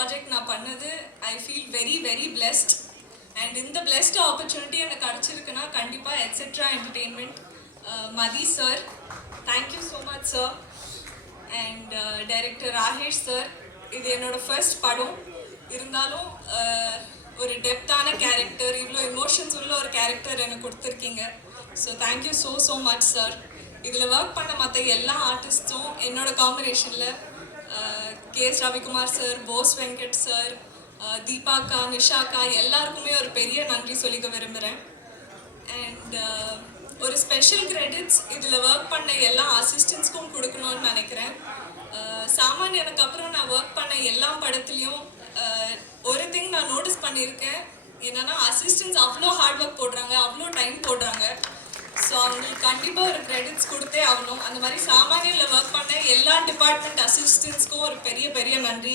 Project நான் பண்ணது I feel very very blessed. And இந்த பிளெஸ்ட் ஆப்பர்ச்சுனிட்டி எனக்கு கிடச்சிருக்குன்னா கண்டிப்பாக etcetera entertainment, Mathi sir, thank you so much sir. And director Rakesh sir, இது என்னோட ஃபர்ஸ்ட் படம் இருந்தாலும் ஒரு டெப்த்தான கேரக்டர், இவ்வளோ எமோஷன்ஸ் உள்ள ஒரு கேரக்டர் எனக்கு கொடுத்துருக்கீங்க. So thank you so so much sir. இதில் ஒர்க் பண்ண மற்ற எல்லா ஆர்டிஸ்ட்டும் என்னோட காம்பினேஷனில் K S. Ravikumar sir, Bose Venkat sir, தீபாக்கா, நிஷாக்கா எல்லாருக்குமே ஒரு பெரிய நன்றி சொல்லிக்க விரும்புகிறேன். அண்ட் ஒரு ஸ்பெஷல் கிரெடிட்ஸ் இதில் ஒர்க் பண்ண எல்லா அசிஸ்டன்ஸ்க்கும் கொடுக்கணும்னு நினைக்கிறேன். சாமானியனுக்கு அப்புறம் நான் ஒர்க் பண்ண எல்லா படத்துலேயும் ஒரு திங் நான் நோட்டீஸ் பண்ணியிருக்கேன், என்னென்னா அசிஸ்டன்ஸ் அவ்வளோ ஹார்ட் ஒர்க் போடுறாங்க, அவ்வளோ டைம் போடுறாங்க. ஸோ அவங்களுக்கு கண்டிப்பாக ஒரு கிரெடிட்ஸ் கொடுத்தே ஆகணும். அந்த மாதிரி சாமானியில் ஒர்க் பண்ண எல்லா டிபார்ட்மெண்ட் அசிஸ்டன்ஸ்க்கும் ஒரு பெரிய பெரிய நன்றி.